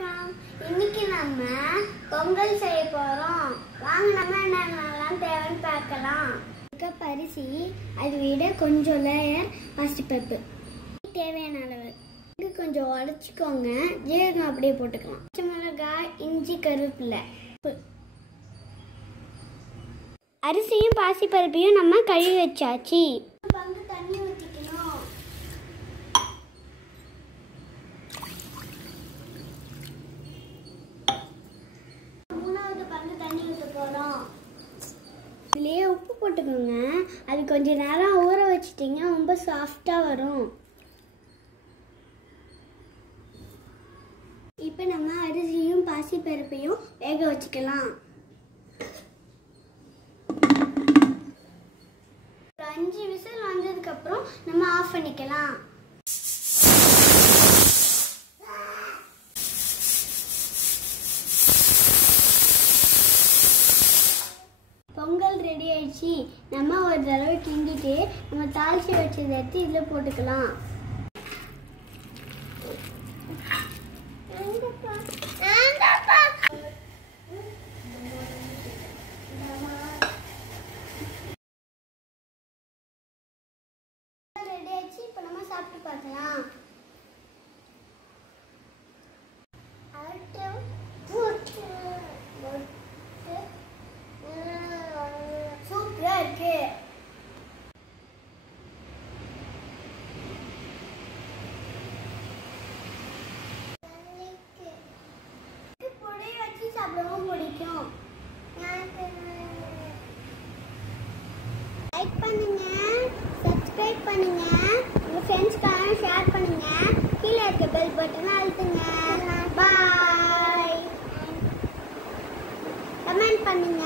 வணக்கம். இன்னைக்கு நம்ம பொங்கல் செய்ய போறோம். வாங்க நம்ம என்னென்னலாம் தேவைன்னு பார்க்கலாம். பரிசி, அதை விட கொஞ்சம் லேயர் பருப்பு, தேவையான அளவு கொஞ்சம் உடச்சிக்கோங்க. ஜீரகம் அப்படியே போட்டுக்கலாம். பச்சை மிளகாய், இஞ்சி, கருவேப்பிலை. அரிசியும் பாசிப்பருப்பையும் நம்ம கழுவி வச்சாச்சு. பங்கு தண்ணி ஊற்றிக்கணும். மூணாவது பங்கு தண்ணி ஊற்ற போகிறோம். இதுலேயே உப்பு போட்டுக்கோங்க. அது கொஞ்சம் நேரம் ஊற வச்சிட்டிங்க, ரொம்ப சாஃப்டாக வரும். இப்போ நம்ம அரிசியும் பாசிப்பருப்பையும் வேக வச்சுக்கலாம். 5 விசில் வந்ததுக்கு அப்புறம் நம்ம ஆஃப் பண்ணிக்கலாம். பொங்கல் ரெடி ஆயிடுச்சு. நம்ம ஒரு தடவை கிண்டிட்டு நம்ம தாளிச்சு வச்சதை எடுத்து இதில் போட்டுக்கலாம். ரெடி ஆயிடுச்சு. இப்போ நம்ம சாப்பிட்டு பார்க்கலாம். சூப்பரா இருக்கு. பொடி வச்சு சாப்பிடவும் பிடிக்கும். லைக் பண்ணுங்க, சப்ஸ்கிரைப் பண்ணுங்க, உங்க ஃப்ரெண்ட்ஸ்க்காக ஷேர் பண்ணுங்க. கீழே இருக்க பெல் பட்டனை அழுத்துங்க. பாய். கமெண்ட் பண்ணுங்க.